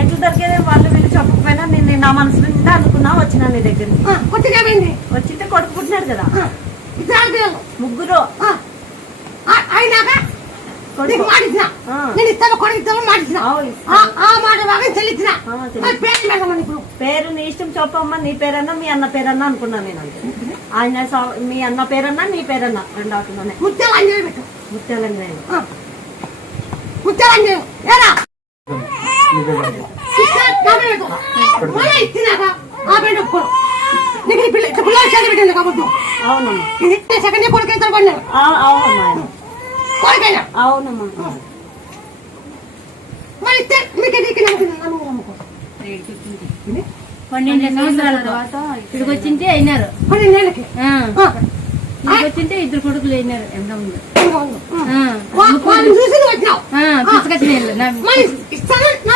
ఎట్లా దొరికేది వాళ్ళు వీళ్ళు చెప్పకపోయినా నేను నా మనసు నిండా అనుకున్నా వచ్చినా నీ దగ్గర వచ్చింటే కొడుకు పుట్టినాడు కదా ముగ్గురు అయినాక మాటిచ్చిన నేను ఇస్తాను కొడుకు ఇస్తాను మాటిచ్చిన ఆ మాట బాగా చెల్లిచ్చిన ఇప్పుడు పేరు నీ ఇష్టం చెప్పమ్మా నీ పేరన్నా మీ అన్న పేరన్నా అనుకున్నా నేను అంటే ఆయన మీ అన్న పేరన్నా నీ పేరన్నా రెండు అవుతుందనే ముత్యాలంజనే పెట్టు ముత్యాలంజనేయులు ముత్యాలంజనే ఏరా ఇచ్చినాక ఆ బిడ్డ ఒప్పుకోడు నీకు ఈ పిల్లలు చదివి పెట్టింది కాబట్టి అవునమ్మా ఇది సెకండ్ ఇయర్ కొడుకు ఎంత పడినాడు అవునమ్మా కొడుకైనా అవునమ్మా మరి ఇస్తే మీకు నీకు నమ్ముకో 12 సంవత్సరాల తర్వాత ఇక్కడికి వచ్చింటే అయినారు 12 ఏళ్ళకి ఇక్కడికి వచ్చింటే 2 కొడుకులు అయినారు ఎంత ఉంది చూసి వచ్చినావు పిచ్చుకొచ్చిన ఇస్తాను నా